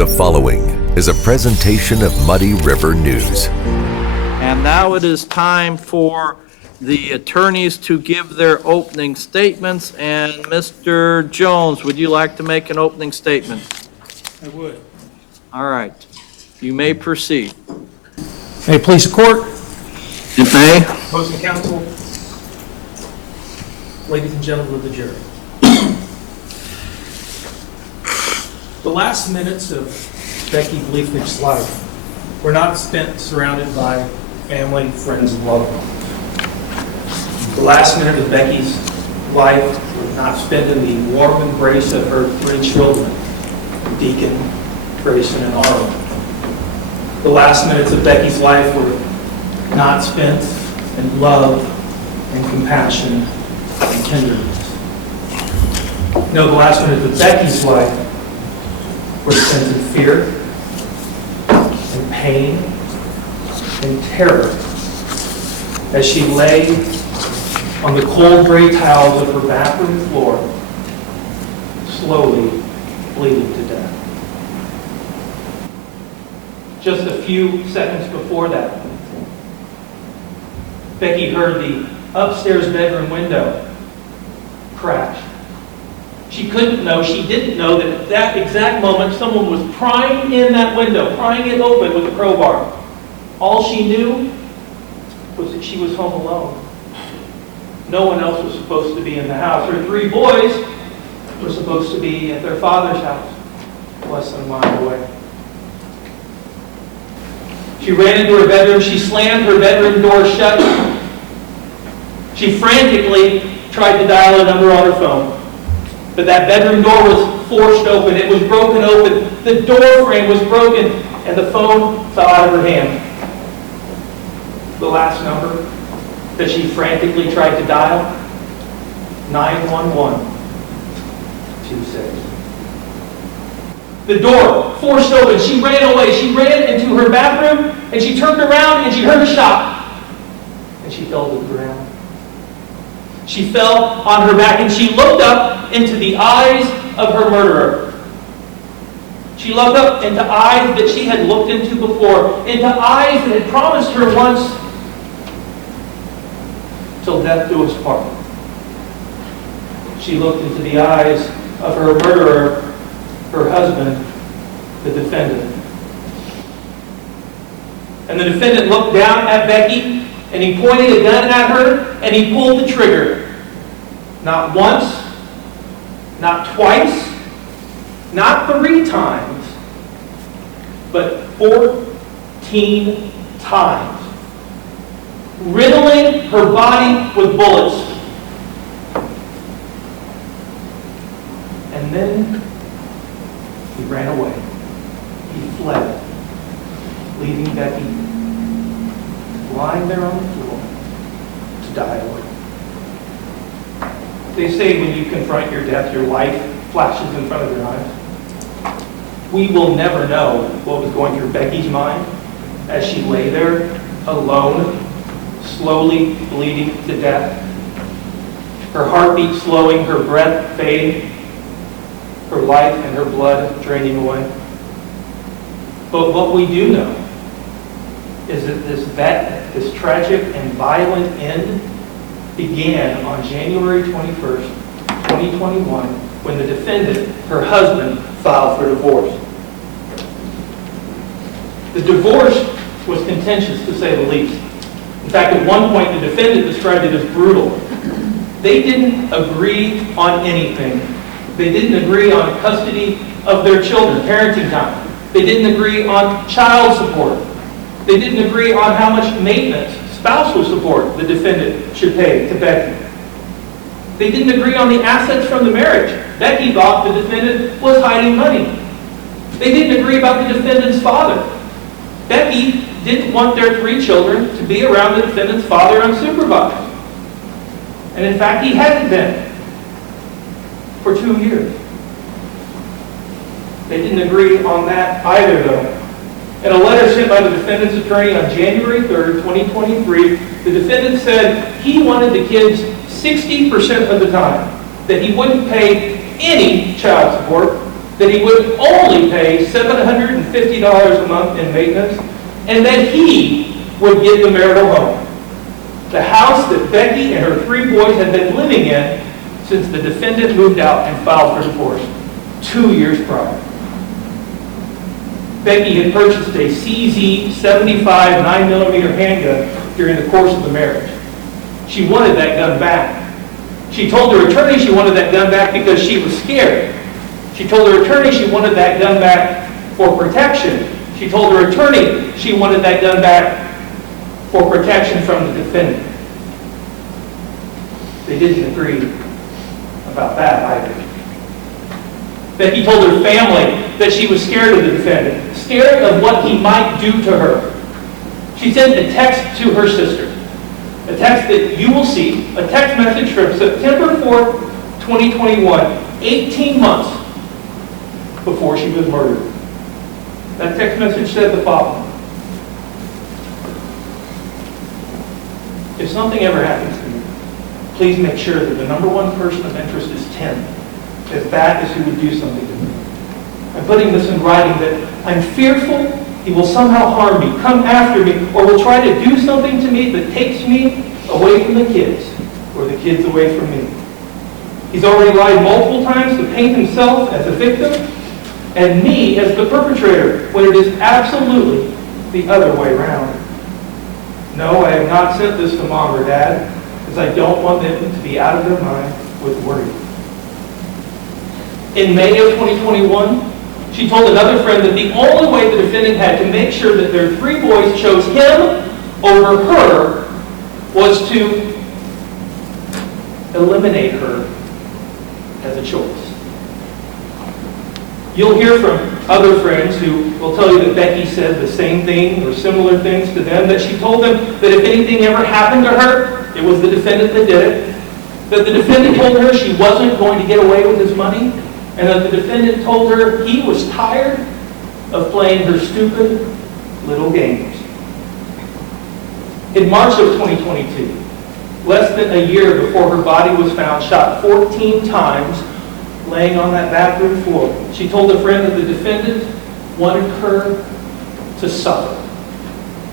The following is a presentation of Muddy River News. And now it is time for the attorneys to give their opening statements. And Mr. Jones, would you like to make an opening statement? I would. All right. You may proceed. May it please the court, It may. opposing counsel, ladies and gentlemen of the jury. The last minutes of Becky Bliefnick's life were not spent surrounded by family, friends, and loved ones. The last minute of Becky's life was not spent in the warm embrace of her three children, Deacon, Grayson, and Arlen. The last minutes of Becky's life were not spent in love and compassion and tenderness. No, the last minutes of Becky's life were spent in fear and pain and terror as she lay on the cold gray tiles of her bathroom floor, slowly bleeding to death. Just a few seconds before that, Becky heard the upstairs bedroom window crash. She didn't know that at that exact moment someone was prying in that window, prying it open with a crowbar. All she knew was that she was home alone. No one else was supposed to be in the house. Her three boys were supposed to be at their father's house, less than a mile away. She ran into her bedroom. She slammed her bedroom door shut. She frantically tried to dial a number on her phone. But that bedroom door was forced open. It was broken open. The door frame was broken, and the phone fell out of her hand. The last number that she frantically tried to dial, 91126. The door forced open. She ran away. She ran into her bathroom, and she turned around, and she heard a shot. And she fell to the ground. She fell on her back, and she looked up into the eyes of her murderer. She looked up into eyes that she had looked into before, into eyes that had promised her once, till death do us part. She looked into the eyes of her murderer, her husband, the defendant. And the defendant looked down at Becky, and he pointed a gun at her, and he pulled the trigger. Not once, not twice, not 3 times, but 14 times, riddling her body with bullets. And then he ran away. He fled, leaving Becky lying there on the floor to die alone. They say when you confront your death, your life flashes in front of your eyes. We will never know what was going through Becky's mind as she lay there alone, slowly bleeding to death. Her heartbeat slowing, her breath fading, her life and her blood draining away. But what we do know is that this tragic and violent end began on January 21st, 2021, when the defendant, her husband, filed for divorce. The divorce was contentious, to say the least. In fact, at one point, the defendant described it as brutal. They didn't agree on anything. They didn't agree on custody of their children, parenting time. They didn't agree on child support. They didn't agree on how much maintenance, spousal support, the defendant should pay to Becky. They didn't agree on the assets from the marriage. Becky thought the defendant was hiding money. They didn't agree about the defendant's father. Becky didn't want their 3 children to be around the defendant's father unsupervised. And in fact, he hadn't been for 2 years. They didn't agree on that either, though. In a letter sent by the defendant's attorney on January 3rd, 2023, the defendant said he wanted the kids 60% of the time, that he wouldn't pay any child support, that he would only pay $750 a month in maintenance, and that he would get the marital home, the house that Becky and her 3 boys had been living in since the defendant moved out and filed for divorce 2 years prior. Becky had purchased a CZ 75 9mm handgun during the course of the marriage. She wanted that gun back. She told her attorney she wanted that gun back because she was scared. She told her attorney she wanted that gun back for protection. She told her attorney she wanted that gun back for protection from the defendant. They didn't agree about that either. Becky told her family that she was scared of the defendant, scared of what he might do to her. She sent a text to her sister, a text that you will see, a text message from September 4th, 2021, 18 months before she was murdered. That text message said the following: if something ever happens to me, please make sure that the #1 person of interest is Tim, as that is who would do something to me. I'm putting this in writing that I'm fearful he will somehow harm me, come after me, or will try to do something to me that takes me away from the kids, or the kids away from me. He's already lied multiple times to paint himself as a victim and me as the perpetrator, when it is absolutely the other way around. No, I have not sent this to Mom or Dad, because I don't want them to be out of their mind with worry. In May of 2021, she told another friend that the only way the defendant had to make sure that their 3 boys chose him over her was to eliminate her as a choice. You'll hear from other friends who will tell you that Becky said the same thing or similar things to them, that she told them that if anything ever happened to her, it was the defendant that did it, that the defendant told her she wasn't going to get away with his money, and that the defendant told her he was tired of playing her stupid little games. In March of 2022, less than a year before her body was found shot 14 times, laying on that bathroom floor, she told a friend that the defendant wanted her to suffer,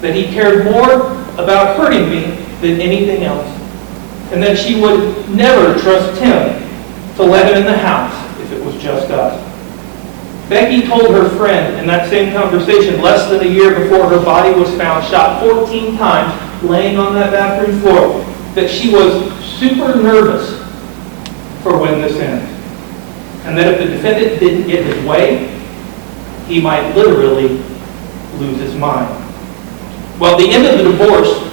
that he cared more about hurting me than anything else, and that she would never trust him to let him in the house if it was just us. Becky told her friend in that same conversation, less than a year before her body was found shot 14 times, laying on that bathroom floor, that she was super nervous for when this ends, and that if the defendant didn't get his way, he might literally lose his mind. Well, the end of the divorce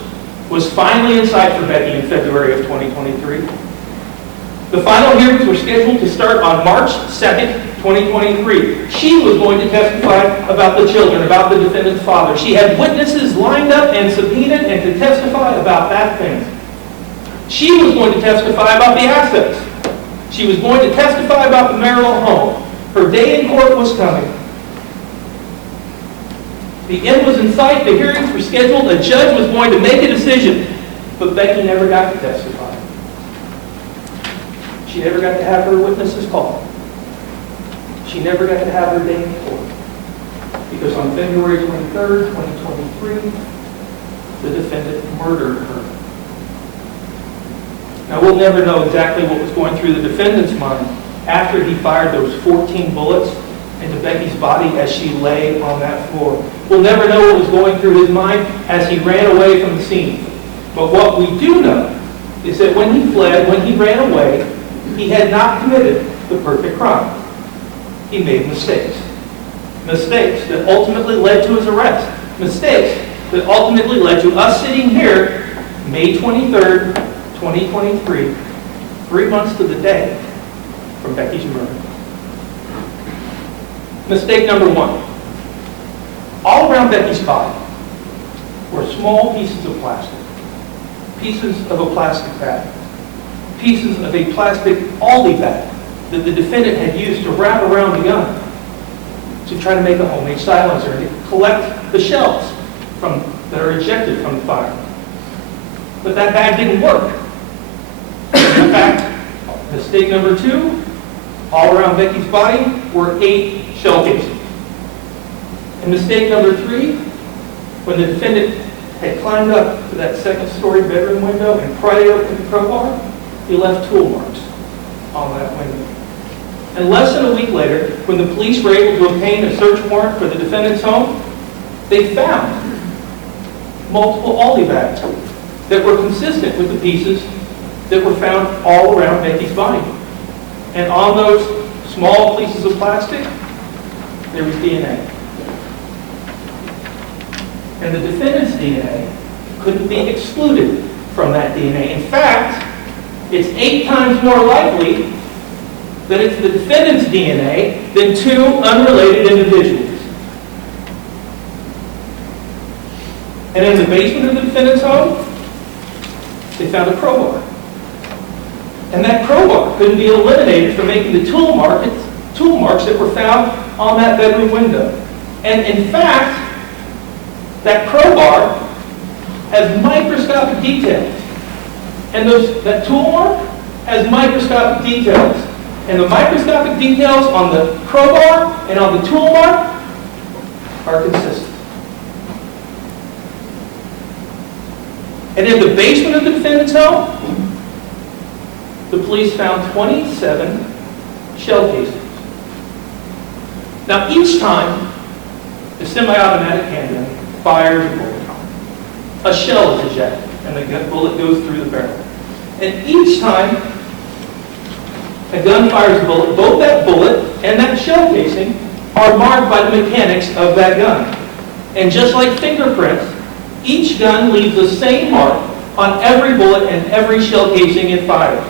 was finally in sight for Becky in February of 2023. The final hearings were scheduled to start on March 2nd, 2023. She was going to testify about the children, about the defendant's father. She had witnesses lined up and subpoenaed and to testify about that thing. She was going to testify about the assets. She was going to testify about the marital home. Her day in court was coming. The end was in sight. The hearings were scheduled. A judge was going to make a decision. But Becky never got to testify. She never got to have her witnesses called. She never got to have her day in court. Because on February 23rd, 2023, the defendant murdered her. Now, we'll never know exactly what was going through the defendant's mind after he fired those 14 bullets into Becky's body as she lay on that floor. We'll never know what was going through his mind as he ran away from the scene. But what we do know is that when he fled, when he ran away, he had not committed the perfect crime. He made mistakes. Mistakes that ultimately led to his arrest. Mistakes that ultimately led to us sitting here May 23rd, 2023, 3 months to the day from Becky's murder. Mistake number 1. All around Becky's body were small pieces of plastic. Pieces of a plastic bag. Pieces of a plastic Aldi bag that the defendant had used to wrap around the gun to try to make a homemade silencer and to collect the shells that are ejected from the fire. But that bag didn't work. In fact, mistake number 2, all around Becky's body were 8 shell casings. And mistake number 3, when the defendant had climbed up to that second-story bedroom window and pried it open with a crowbar, he left tool marks on that window. And less than a week later, when the police were able to obtain a search warrant for the defendant's home, they found multiple Aldi bags that were consistent with the pieces that were found all around Becky's body. And on those small pieces of plastic, there was DNA. And the defendant's DNA couldn't be excluded from that DNA. In fact, it's 8 times more likely that it's the defendant's DNA than 2 unrelated individuals. And in the basement of the defendant's home, they found a crowbar. And that crowbar couldn't be eliminated from making the tool marks that were found on that bedroom window. And in fact, that crowbar has microscopic details. And that tool mark has microscopic details. And the microscopic details on the crowbar and on the tool mark are consistent. And in the basement of the defendant's home, the police found 27 shell casings. Now, each time the semi-automatic handgun fires a bullet, a shell is ejected, and the bullet goes through the barrel. And each time a gun fires a bullet, both that bullet and that shell casing are marked by the mechanics of that gun. And just like fingerprints, each gun leaves the same mark on every bullet and every shell casing it fires.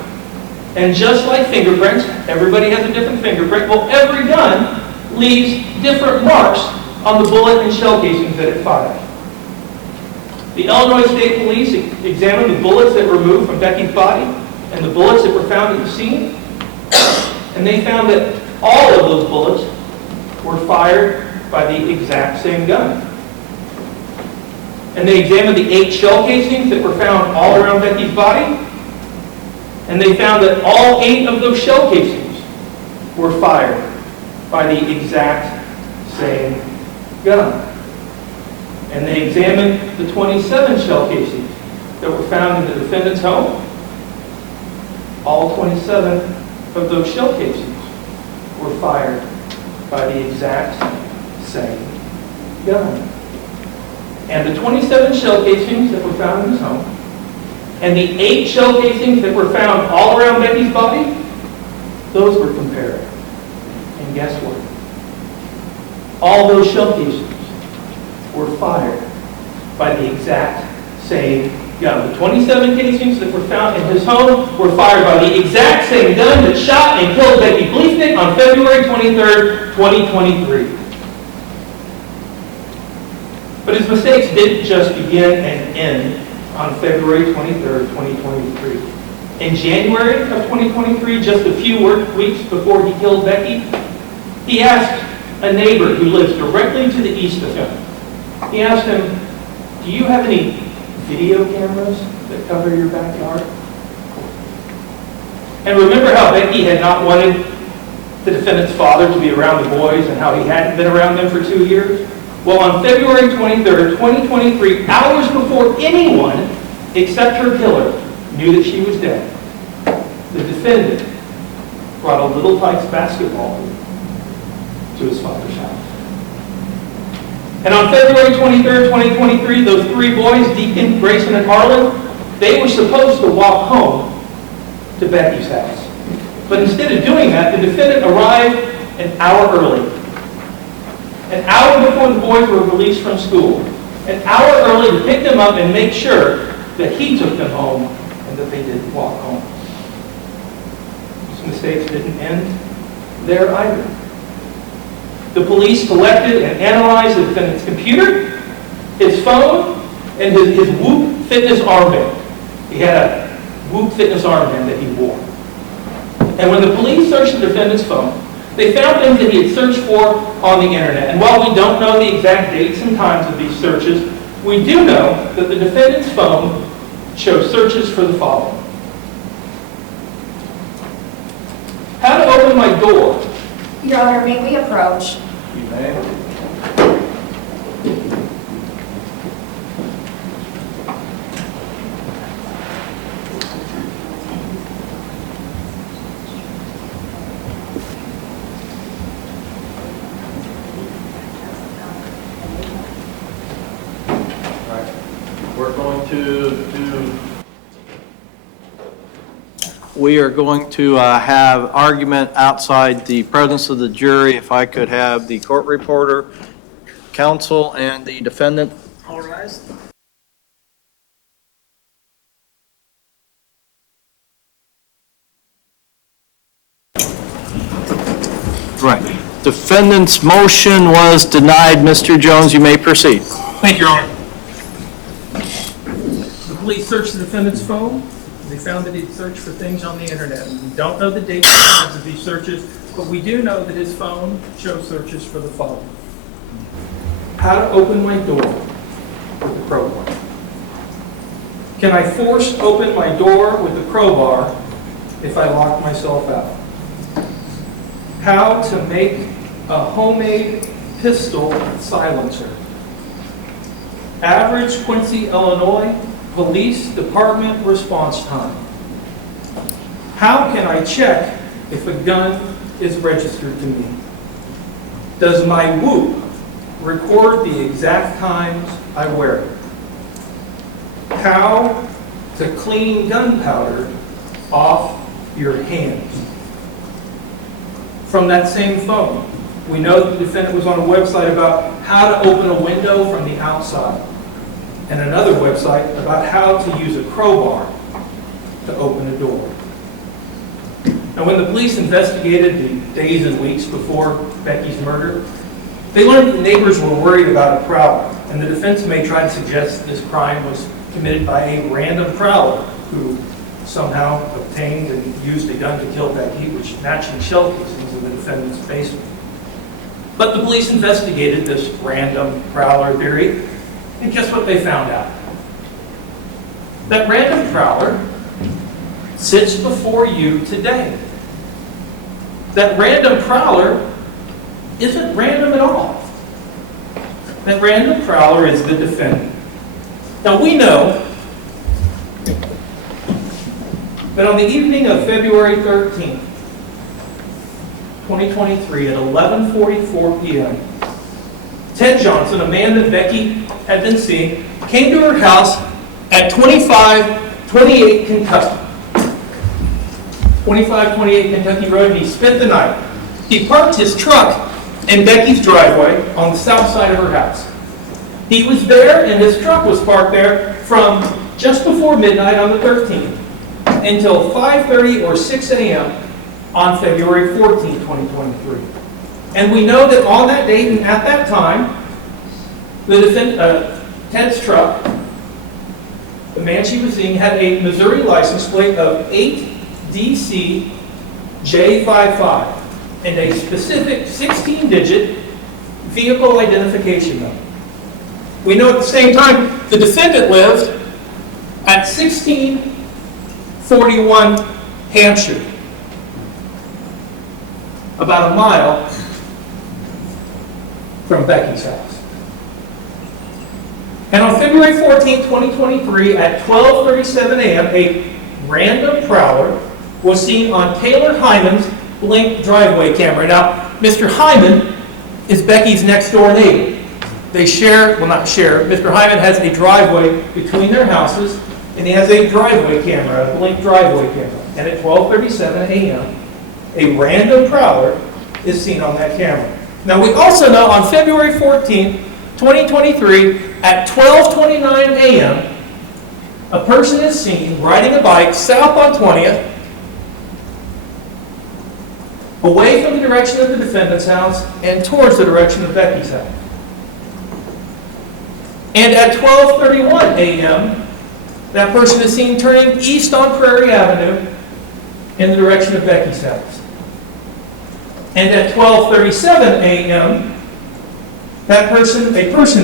And just like fingerprints, everybody has a different fingerprint. Well, every gun leaves different marks on the bullet and shell casings that it fires. The Illinois State Police examined the bullets that were removed from Becky's body and the bullets that were found at the scene, and they found that all of those bullets were fired by the exact same gun. And they examined the 8 shell casings that were found all around Becky's body, and they found that all 8 of those shell casings were fired by the exact same gun. And they examined the 27 shell casings that were found in the defendant's home. All 27 of those shell casings were fired by the exact same gun. And the 27 shell casings that were found in his home, and the 8 shell casings that were found all around Becky's body, those were compared. And guess what? All those shell casings were fired by the exact same gun. The 27 casings that were found in his home were fired by the exact same gun that shot and killed Casey Bliefnick on February 23rd, 2023. But his mistakes didn't just begin and end on February 23rd, 2023. In January of 2023, just a few weeks before he killed Becky, he asked a neighbor who lives directly to the east of him, he asked him, "Do you have any video cameras that cover your backyard?" And remember how Becky had not wanted the defendant's father to be around the boys and how he hadn't been around them for 2 years? Well, on February 23rd, 2023, hours before anyone except her killer knew that she was dead, the defendant brought a little Pikes basketball to his father's house. And on February 23rd, 2023, those 3 boys, Deacon, Grayson, and Harlan, they were supposed to walk home to Becky's house. But instead of doing that, the defendant arrived an hour early. An hour before the boys were released from school. An hour early to pick them up and make sure that he took them home and that they didn't walk home. His mistakes didn't end there either. The police collected and analyzed the defendant's computer, his phone, and his Whoop fitness armband. He had a Whoop fitness armband that he wore. And when the police searched the defendant's phone, they found things that he had searched for on the internet. And while we don't know the exact dates and times of these searches, we do know that the defendant's phone shows searches for the following: how to open open my door? Your Honor, may we approach? You may. We are going to have argument outside the presence of the jury. If I could have the court reporter, counsel, and the defendant all rise. Right. Defendant's motion was denied. Mr. Jones, you may proceed. Thank you, Your Honor. The police searched the defendant's phone. They found that he'd searched for things on the internet. We don't know the date and times of these searches, but we do know that his phone shows searches for the following. How to open my door with a crowbar. Can I force open my door with a crowbar if I lock myself out? How to make a homemade pistol silencer. Average Quincy, Illinois Police Department response time. How can I check if a gun is registered to me? Does my whoop record the exact times I wear it? How to clean gunpowder off your hands. From that same phone, we know that the defendant was on a website about how to open a window from the outside, and another website about how to use a crowbar to open a door. Now, when the police investigated the days and weeks before Becky's murder, they learned that neighbors were worried about a prowler, and the defense may try to suggest that this crime was committed by a random prowler who somehow obtained and used a gun to kill Becky, which naturally shell casings in the defendant's basement. But the police investigated this random prowler theory, and guess what they found out? That random prowler sits before you today. That random prowler isn't random at all. That random prowler is the defendant. Now we know that on the evening of February 13th, 2023 at 11:44 p.m., Ted Johnson, a man that Becky had been seeing, came to her house at 2528 Kentucky. 2528 Kentucky Road, and he spent the night. He parked his truck in Becky's driveway on the south side of her house. He was there, and his truck was parked there from just before midnight on the 13th until 5:30 or 6 a.m. on February 14, 2023. And we know that on that date and at that time, Ted's truck, the man she was seeing, had a Missouri license plate of 8DC-J55 and a specific 16-digit vehicle identification number. We know at the same time the defendant lived at 1641 Hampshire, about a mile from Becky's house. And on February 14, 2023, at 12:37 a.m., a random prowler was seen on Taylor Hyman's Blink driveway camera. Now, Mr. Hyman is Becky's next door neighbor. They share, well, not share, Mr. Hyman has a driveway between their houses, and he has a driveway camera, a Blink driveway camera. And at 12:37 a.m., a random prowler is seen on that camera. Now, we also know on February 14, 2023, at 12:29 a.m., a person is seen riding a bike south on 20th, away from the direction of the defendant's house and towards the direction of Becky's house. And at 12:31 a.m., that person is seen turning east on Prairie Avenue in the direction of Becky's house. And at 12:37 a.m., a person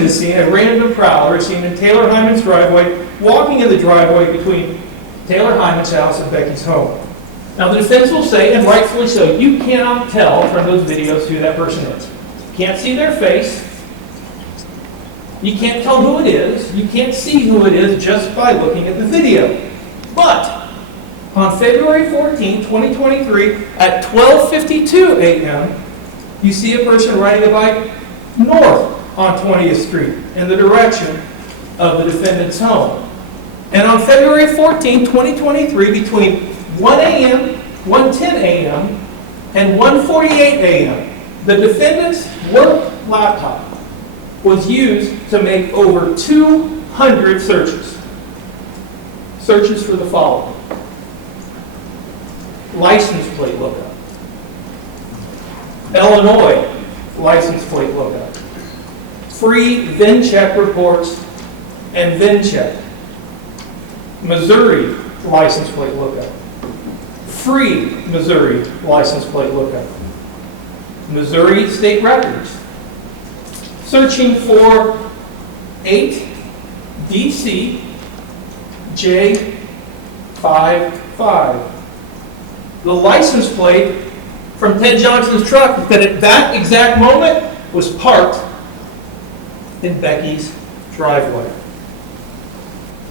is seen, a random prowler is seen in Taylor Hyman's driveway, walking in the driveway between Taylor Hyman's house and Becky's home. Now, the defense will say, and rightfully so, you cannot tell from those videos who that person is. You can't see their face. You can't tell who it is. You can't see who it is just by looking at the video. But on February 14, 2023, at 12:52 a.m., you see a person riding a bike north on 20th Street in the direction of the defendant's home. And on February 14, 2023, between 1 a.m., 1:10 a.m., and 1:48 a.m., the defendant's work laptop was used to make over 200 searches. Searches for the following: license plate lookup, Illinois license plate lookup, free VIN check reports and VIN check, Missouri license plate lookup, free Missouri license plate lookup, Missouri state records, searching for 8 DC J55. The license plate from Ted Johnson's truck that at that exact moment was parked in Becky's driveway.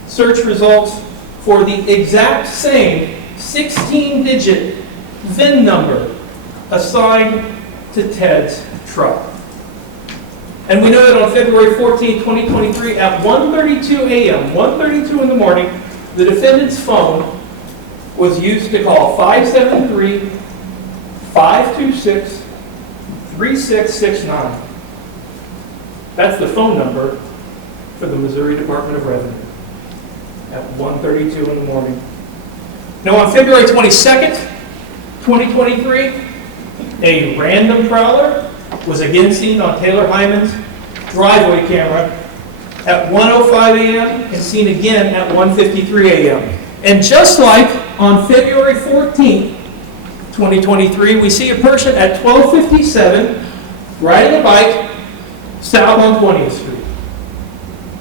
Search results for the exact same 16-digit VIN number assigned to Ted's truck. And we know that on February 14, 2023, at 1:32 a.m., 1:32 in the morning, the defendant's phone was used to call 573-526-3669. That's the phone number for the Missouri Department of Revenue at 1:32 in the morning. Now on February 22nd, 2023, a random prowler was again seen on Taylor Hyman's driveway camera at 1:05 a.m. and seen again at 1:53 a.m. And just like on February 14th, 2023, we see a person at 12:57 riding a bike south on 20th Street.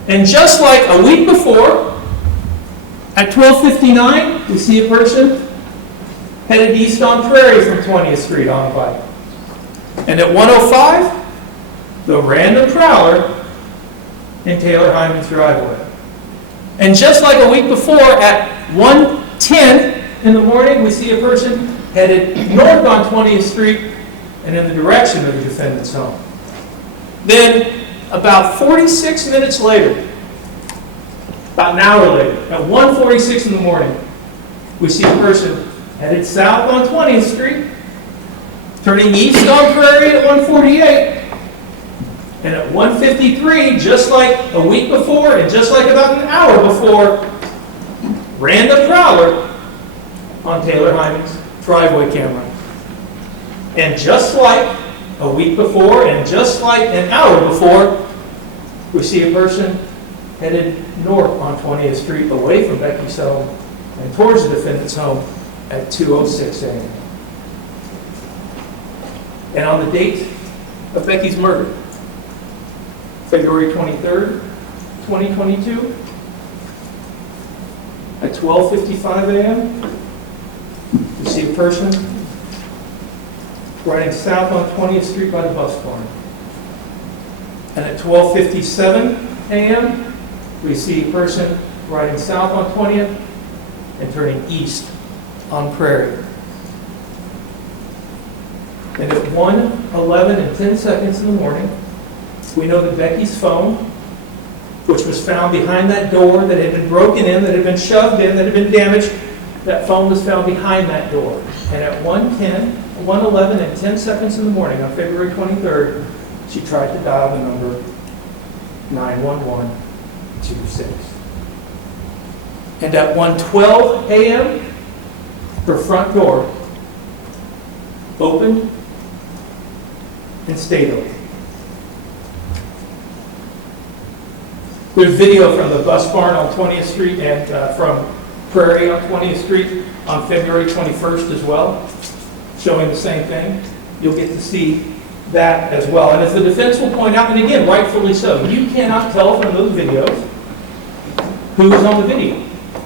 And just like a week before, at 12:59, we see a person headed east on Prairie from 20th Street on a bike. And at 1:05, the random prowler in Taylor Hyman's driveway. And just like a week before, at 1:10 in the morning, we see a person headed north on 20th Street and in the direction of the defendant's home. Then, about 46 minutes later, about an hour later, at 1:46 in the morning, we see a person headed south on 20th Street, turning east on Prairie at 1:48, and at 1:53, just like a week before and just like about an hour before, random prowler on Taylor Hyman's driveway camera. And just like a week before and just like an hour before, we see a person headed north on 20th Street away from Becky's home and towards the defendant's home at 2:06 a.m. And on the date of Becky's murder, February 23rd, 2022, at 12:55 a.m., we see a person riding south on 20th Street by the bus barn. And at 12:57 a.m., we see a person riding south on 20th and turning east on Prairie. And at 1:11 and 10 seconds in the morning, we know that Becky's phone, which was found behind that door that had been broken in, that had been shoved in, that had been damaged, that phone was found behind that door. And at 1:11 and 10 seconds in the morning on February 23rd, she tried to dial the number 91126. And at 1:12 a.m., her front door opened and stayed open. There's video from the bus barn on 20th Street and from Prairie on 20th Street on February 21st as well, showing the same thing. You'll get to see that as well. And as the defense will point out, and again, rightfully so, you cannot tell from those videos who is on the video.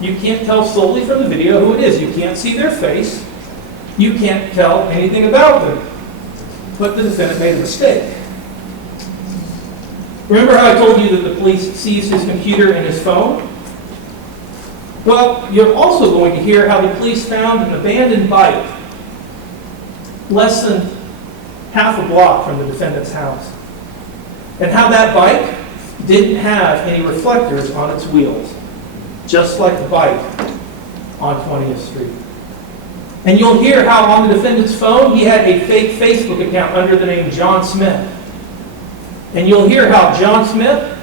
You can't tell solely from the video who it is. You can't see their face. You can't tell anything about them. But the defendant made a mistake. Remember how I told you that the police seized his computer and his phone? Well, you're also going to hear how the police found an abandoned bike less than half a block from the defendant's house. And how that bike didn't have any reflectors on its wheels, just like the bike on 20th Street. And you'll hear how on the defendant's phone he had a fake Facebook account under the name John Smith. And you'll hear how John Smith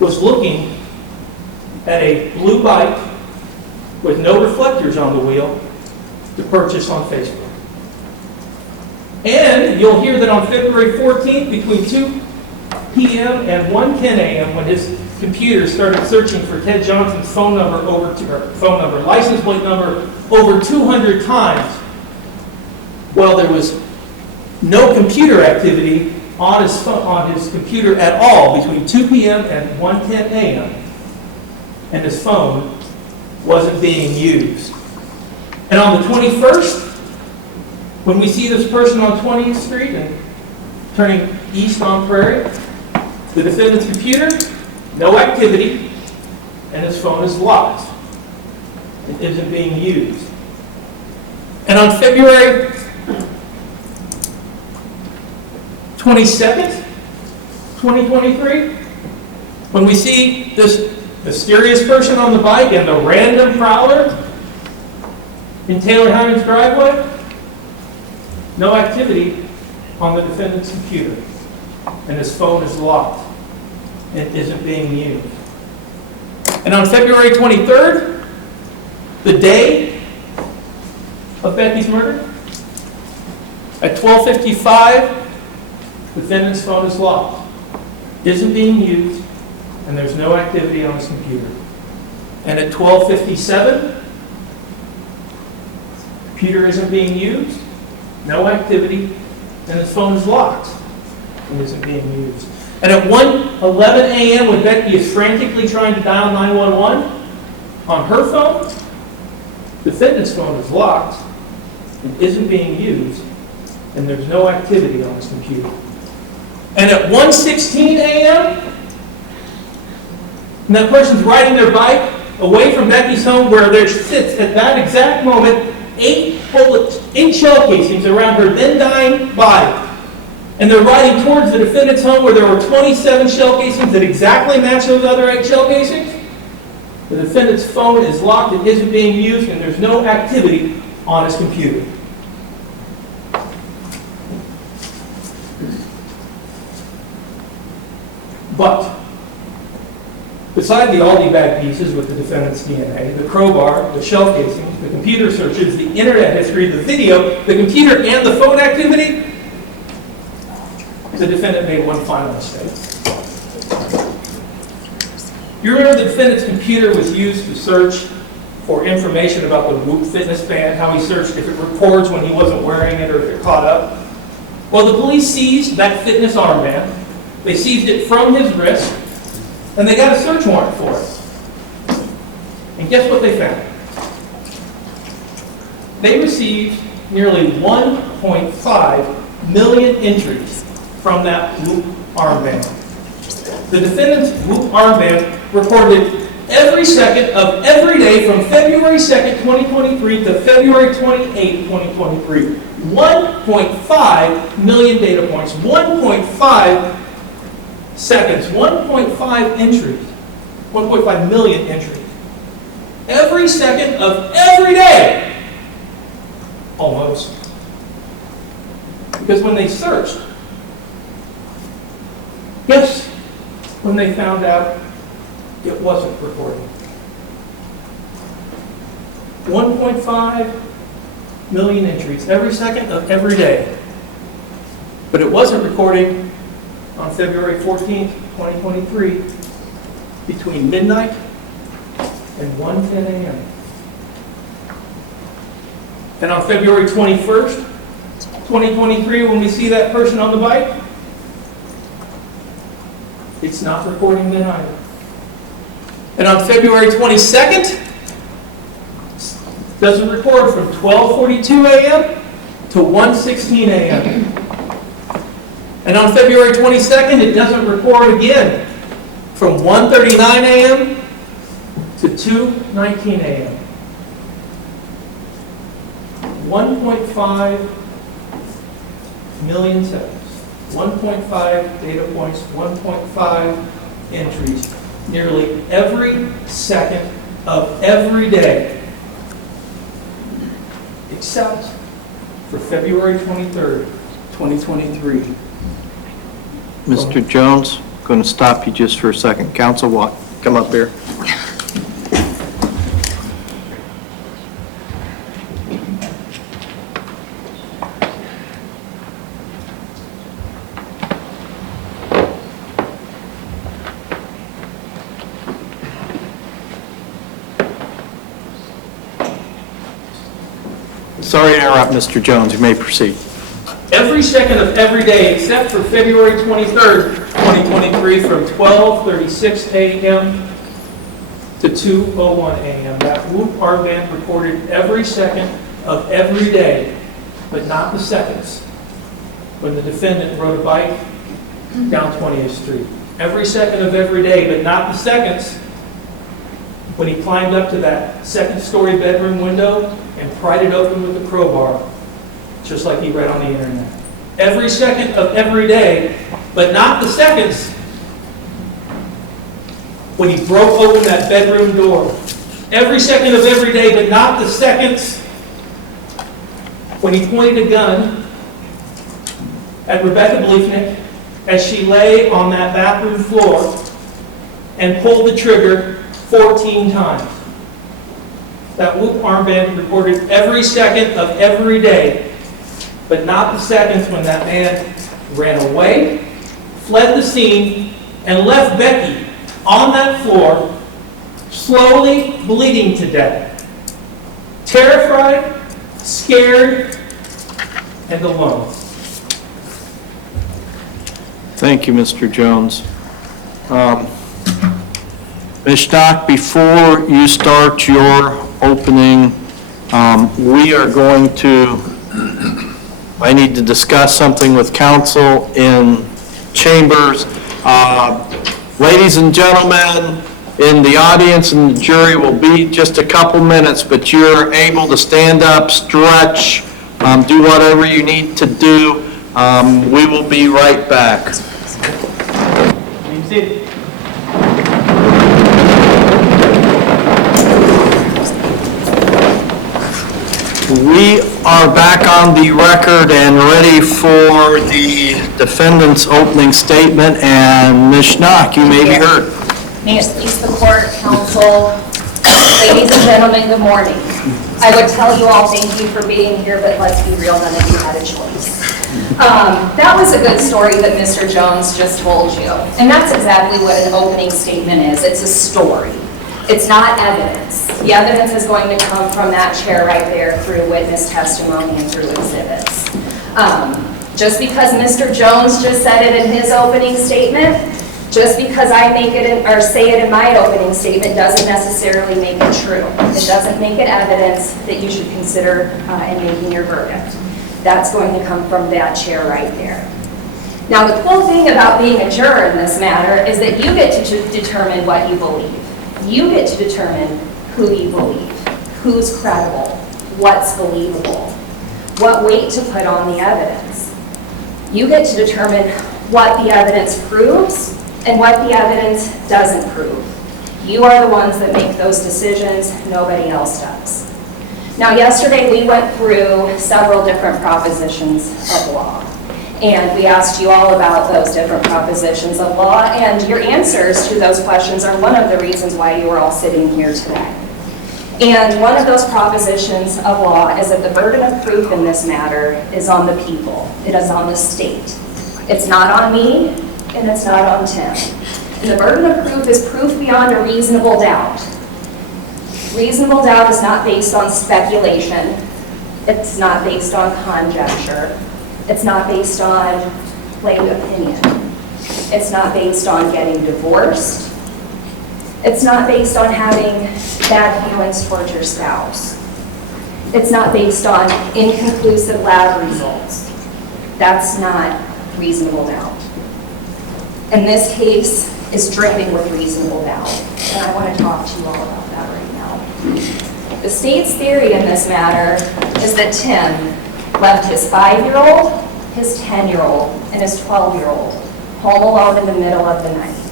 was looking at a blue bike with no reflectors on the wheel to purchase on Facebook. And you'll hear that on February 14th, between 2 p.m. and 1:10 a.m., when his computer started searching for Ted Johnson's phone number, license plate number, over 200 times, well, there was no computer activity on his computer at all between 2 p.m. and 1:10 a.m., and his phone wasn't being used. And on the 21st, when we see this person on 20th Street and turning east on Prairie, the defendant's computer, no activity, and his phone is locked. It isn't being used. And on February 22nd, 2023, when we see this mysterious person on the bike and the random prowler in Taylor Hyman's driveway, no activity on the defendant's computer, and his phone is locked. It isn't being used. And on February 23rd, the day of Becky's murder, at 12:55, the defendant's phone is locked, isn't being used, and there's no activity on his computer. And at 12:57, computer isn't being used, no activity, and his phone is locked and isn't being used. And at 1:11 a.m., when Becky is frantically trying to dial 911 on her phone, the defendant's phone is locked and isn't being used, and there's no activity on his computer. And at 1:16 a.m., and that person's riding their bike away from Becky's home, where there sits at that exact moment 8 shell casings around her then dying body. And they're riding towards the defendant's home, where there were 27 shell casings that exactly match those other 8 shell casings. The defendant's phone is locked, it isn't being used, and there's no activity on his computer. But beside the Aldi bag pieces with the defendant's DNA, the crowbar, the shell casings, the computer searches, the internet history, the video, the computer, and the phone activity, the defendant made one final mistake. You remember the defendant's computer was used to search for information about the Whoop fitness band, how he searched if it records when he wasn't wearing it or if it caught up. Well, the police seized that fitness armband. They seized it from his wrist, and they got a search warrant for it. And guess what they found? They received nearly 1.5 million entries from that Whoop armband. The defendant's Whoop armband recorded every second of every day from February 2nd, 2023 to February 28th, 2023. 1.5 million data points, 1.5 seconds, 1.5 entries, 1.5 million entries. Every second of every day. Almost. Because when they searched, guess when they found out it wasn't recording. 1.5 million entries every second of every day. But it wasn't recording on February 14th, 2023, between midnight and 1:10 a.m. And on February 21st, 2023, when we see that person on the bike, it's not recording then either. And on February 22nd, doesn't record from 12:42 a.m. to 1:16 a.m. And on February 22nd, it doesn't record again from 1:39 a.m. to 2:19 a.m. 1.5 million seconds, 1.5 data points, 1.5 entries, nearly every second of every day, except for February 23rd, 2023. Mr. Jones, going to stop you just for a second. Counsel, come up here. Sorry to interrupt, Mr. Jones. You may proceed. Every second of every day, except for February 23rd, 2023, from 12:36 a.m. to 2:01 a.m. That whoop armband recorded every second of every day, but not the seconds when the defendant rode a bike down 20th Street. Every second of every day, but not the seconds when he climbed up to that second-story bedroom window and pried it open with a crowbar, just like he read on the internet. Every second of every day, but not the seconds when he broke open that bedroom door. Every second of every day, but not the seconds when he pointed a gun at Rebecca Bliefnick as she lay on that bathroom floor and pulled the trigger 14 times. That whoop armband recorded every second of every day, but not the seconds when that man ran away, fled the scene, and left Becky on that floor, slowly bleeding to death, terrified, scared, and alone. Thank you, Mr. Jones. Ms. Schnack, before you start your opening, we are going to, I need to discuss something with counsel in chambers. Ladies and gentlemen in the audience and the jury will be just a couple minutes, but you're able to stand up, stretch, do whatever you need to do. We will be right back. We are back on the record and ready for the defendant's opening statement, and Ms. Schnack, you may be heard. May it please the court, counsel, ladies and gentlemen, good morning. I would tell you all thank you for being here, but let's be real, none of you had a choice. That was a good story that Mr. Jones just told you, and that's exactly what an opening statement is. It's a story. It's not evidence. The evidence is going to come from that chair right there through witness testimony and through exhibits. Just because Mr. Jones just said it in his opening statement, just because I make it or say it in my opening statement doesn't necessarily make it true. It doesn't make it evidence that you should consider in making your verdict. That's going to come from that chair right there. Now, the cool thing about being a juror in this matter is that you get to determine what you believe. You get to determine who you believe, who's credible, what's believable, what weight to put on the evidence. You get to determine what the evidence proves and what the evidence doesn't prove. You are the ones that make those decisions, nobody else does. Now, yesterday we went through several different propositions of law. And we asked you all about those different propositions of law, and your answers to those questions are one of the reasons why you are all sitting here today. And one of those propositions of law is that the burden of proof in this matter is on the people. It is on the state. It's not on me, and it's not on Tim. And the burden of proof is proof beyond a reasonable doubt. Reasonable doubt is not based on speculation. It's not based on conjecture. It's not based on lay opinion. It's not based on getting divorced. It's not based on having bad feelings towards your spouse. It's not based on inconclusive lab results. That's not reasonable doubt. And this case is dripping with reasonable doubt, and I want to talk to you all about that right now. The state's theory in this matter is that Tim left his 5-year-old, his 10-year-old, and his 12-year-old home alone in the middle of the night.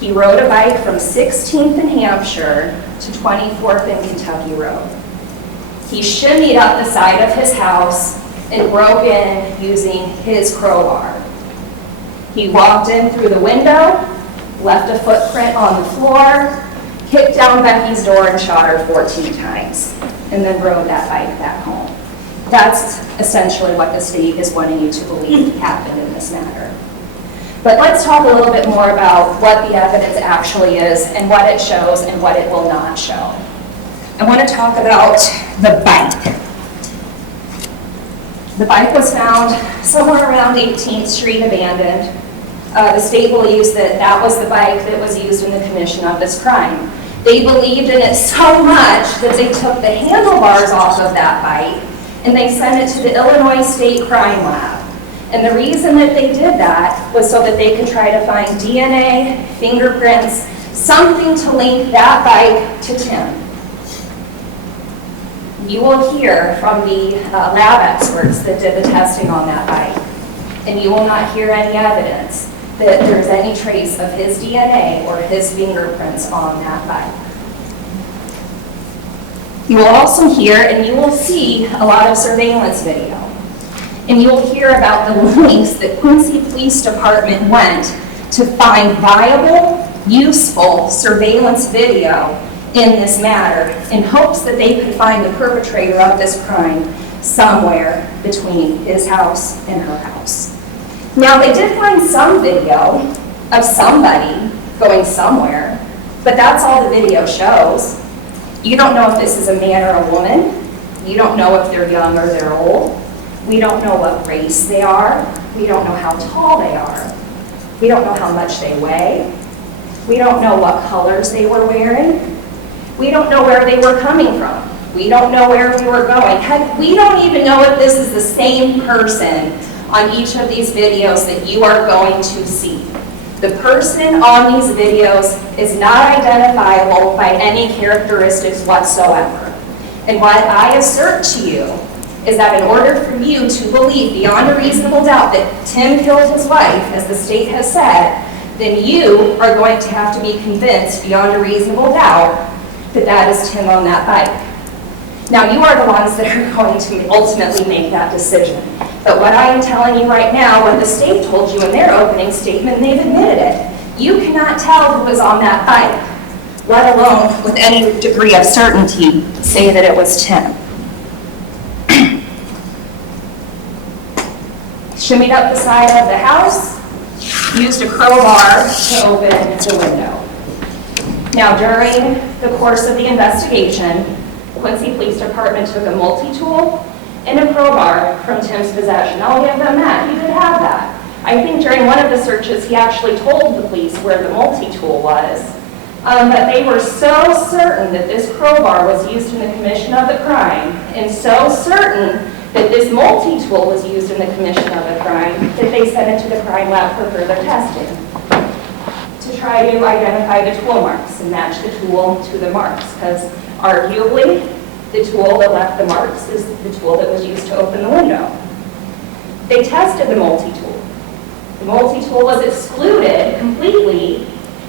He rode a bike from 16th in Hampshire to 24th in Kentucky Road. He shimmied up the side of his house and broke in using his crowbar. He walked in through the window, left a footprint on the floor, kicked down Becky's door and shot her 14 times, and then rode that bike back home. That's essentially what the state is wanting you to believe happened in this matter. But let's talk a little bit more about what the evidence actually is and what it shows and what it will not show. I want to talk about the bike. The bike was found somewhere around 18th Street abandoned. The state believes that that was the bike that was used in the commission of this crime. They believed in it so much that they took the handlebars off of that bike and they sent it to the Illinois State Crime Lab. And the reason that they did that was so that they could try to find DNA, fingerprints, something to link that bike to Tim. You will hear from the lab experts that did the testing on that bike, and you will not hear any evidence that there's any trace of his DNA or his fingerprints on that bike. You will also hear and you will see a lot of surveillance video. And you'll hear about the lengths that Quincy Police Department went to find viable, useful surveillance video in this matter in hopes that they could find the perpetrator of this crime somewhere between his house and her house. Now, they did find some video of somebody going somewhere, but that's all the video shows. You don't know if this is a man or a woman. You don't know if they're young or they're old. We don't know what race they are. We don't know how tall they are. We don't know how much they weigh. We don't know what colors they were wearing. We don't know where they were coming from. We don't know where we were going. Heck, we don't even know if this is the same person on each of these videos that you are going to see. The person on these videos is not identifiable by any characteristics whatsoever. And what I assert to you is that in order for you to believe beyond a reasonable doubt that Tim killed his wife, as the state has said, then you are going to have to be convinced beyond a reasonable doubt that that is Tim on that bike. Now, you are the ones that are going to ultimately make that decision. But what I am telling you right now, what the state told you in their opening statement, and they've admitted it, you cannot tell who was on that bike, let alone with any degree of certainty say that it was Tim. Shimmied up the side of the house, used a crowbar to open the window. Now, during the course of the investigation, Quincy Police Department took a multi-tool and a crowbar from Tim's possession. I'll give them that. He did have that. I think during one of the searches, he actually told the police where the multi-tool was. But they were so certain that this crowbar was used in the commission of the crime, and so certain that this multi-tool was used in the commission of the crime, that they sent it to the crime lab for further testing to try to identify the tool marks and match the tool to the marks, because arguably, the tool that left the marks is the tool that was used to open the window. They tested the multi-tool. The multi-tool was excluded completely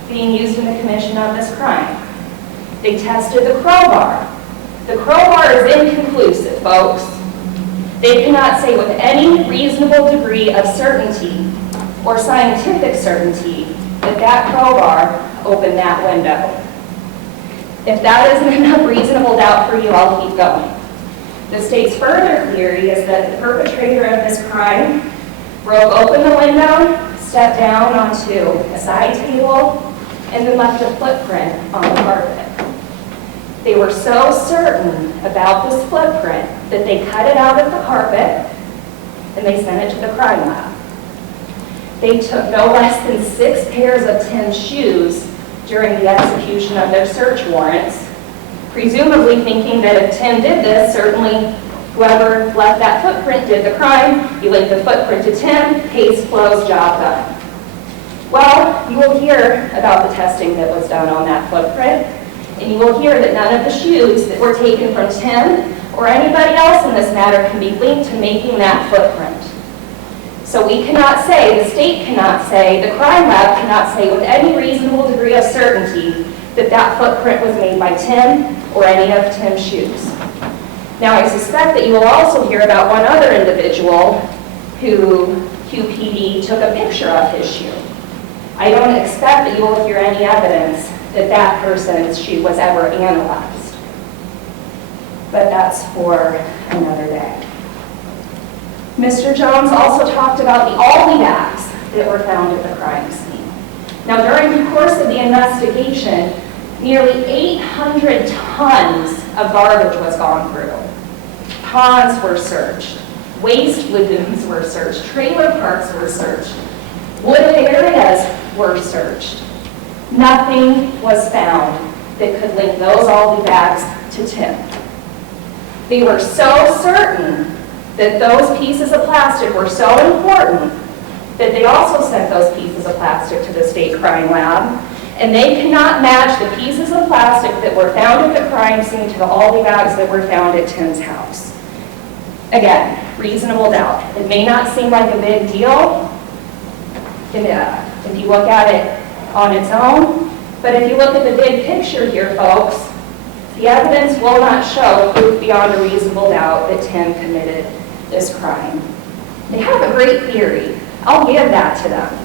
being used in the commission of this crime. They tested the crowbar. The crowbar is inconclusive, folks. They cannot say with any reasonable degree of certainty or scientific certainty that that crowbar opened that window. If that isn't enough reasonable doubt for you, I'll keep going. The state's further theory is that the perpetrator of this crime broke open the window, stepped down onto a side table, and then left a footprint on the carpet. They were so certain about this footprint that they cut it out of the carpet and they sent it to the crime lab. They took no less than 6 pairs of Tim's shoes during the execution of their search warrants. presumably thinking that if Tim did this, certainly whoever left that footprint did the crime. You link the footprint to Tim, case closed, job done. Well, you will hear about the testing that was done on that footprint, and you will hear that none of the shoes that were taken from Tim or anybody else in this matter can be linked to making that footprint. So we cannot say, the state cannot say, the crime lab cannot say with any reasonable degree of certainty that that footprint was made by Tim or any of Tim's shoes. Now I suspect that you will also hear about one other individual who QPD took a picture of his shoe. I don't expect that you will hear any evidence that that person's shoe was ever analyzed. But that's for another day. Mr. Jones also talked about the Aldi bags that were found at the crime scene. Now, during the course of the investigation, nearly 800 tons of garbage was gone through. Ponds were searched, waste lagoons were searched, trailer parks were searched, wooded areas were searched. Nothing was found that could link those Aldi bags to Tim. They were so certain that those pieces of plastic were so important that they also sent those pieces of plastic to the state crime lab, and they cannot match the pieces of plastic that were found at the crime scene to the Aldi bags that were found at Tim's house. Again, reasonable doubt. It may not seem like a big deal if you look at it on its own, but if you look at the big picture here, folks, the evidence will not show proof beyond a reasonable doubt that Tim committed this crime. They have a great theory. I'll give that to them.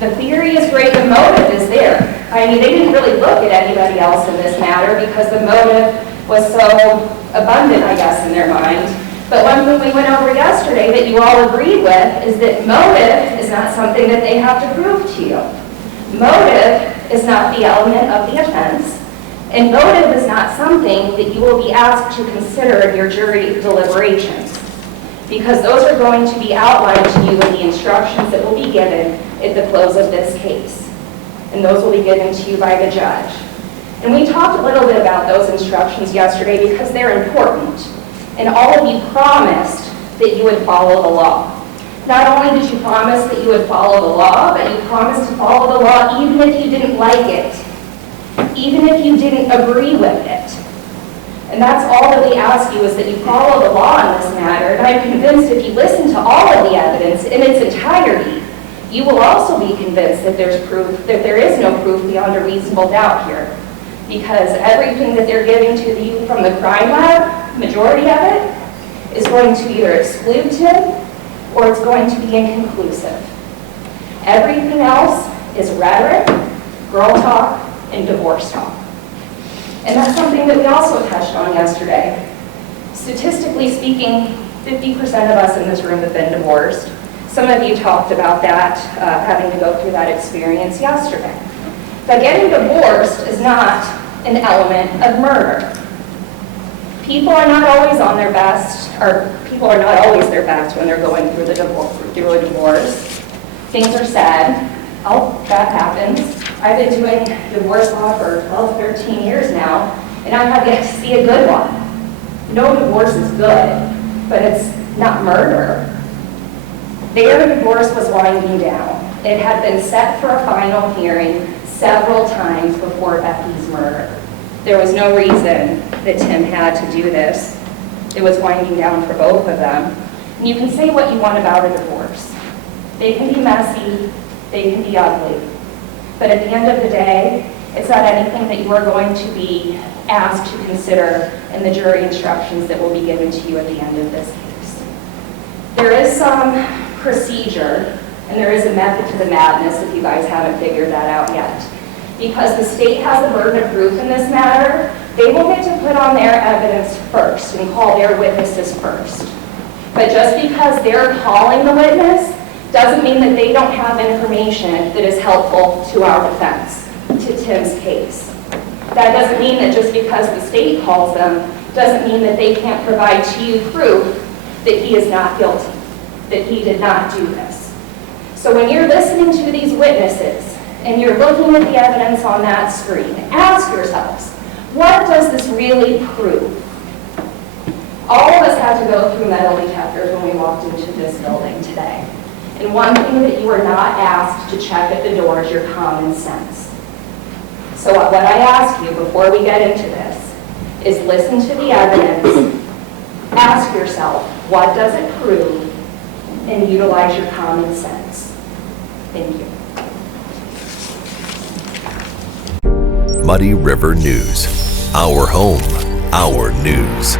The theory is great, the motive is there. I mean, they didn't really look at anybody else in this matter because the motive was so abundant, I guess, in their mind. But one thing we went over yesterday that you all agreed with is that motive is not something that they have to prove to you. Motive is not the element of the offense, and motive is not something that you will be asked to consider in your jury deliberations, because those are going to be outlined to you in the instructions that will be given at the close of this case. And those will be given to you by the judge. And we talked a little bit about those instructions yesterday because they're important. And all of you promised that you would follow the law. Not only did you promise that you would follow the law, but you promised to follow the law even if you didn't like it, even if you didn't agree with it. And that's all that we ask you, is that you follow the law in this matter. And I'm convinced if you listen to all of the evidence in its entirety, you will also be convinced that there's proof, that there is no proof beyond a reasonable doubt here. Because everything that they're giving to you from the crime lab, majority of it, is going to either exclude Tim or it's going to be inconclusive. Everything else is rhetoric, girl talk, and divorce talk. And that's something that we also touched on yesterday. Statistically speaking, 50% of us in this room have been divorced. Some of you talked about that, having to go through that experience yesterday. But getting divorced is not an element of murder. People are not always on their best, or people are not always their best when they're going through a divorce. Things are said. Oh, that happens. I've been doing divorce law for 12, 13 years now, and I have yet to see a good one. No divorce is good, but it's not murder. Their divorce was winding down. It had been set for a final hearing several times before Becky's murder. There was no reason that Tim had to do this. It was winding down for both of them. And you can say what you want about a divorce. They can be messy, they can be ugly. But at the end of the day, it's not anything that you are going to be asked to consider in the jury instructions that will be given to you at the end of this case. There is some procedure, and there is a method to the madness if you guys haven't figured that out yet. Because the state has the burden of proof in this matter, they will get to put on their evidence first and call their witnesses first. But just because they're calling the witness doesn't mean that they don't have information that is helpful to our defense, to Tim's case. That doesn't mean that just because the state calls them doesn't mean that they can't provide to you proof that he is not guilty, that he did not do this. So when you're listening to these witnesses and you're looking at the evidence on that screen, ask yourselves, What does this really prove? All of us had to go through metal detectors when we walked into this building today. And one thing that you are not asked to check at the door is your common sense. So what I ask you before we get into this is listen to the evidence, ask yourself, what does it prove, and utilize your common sense. Thank you. Muddy River News. Our home, our news.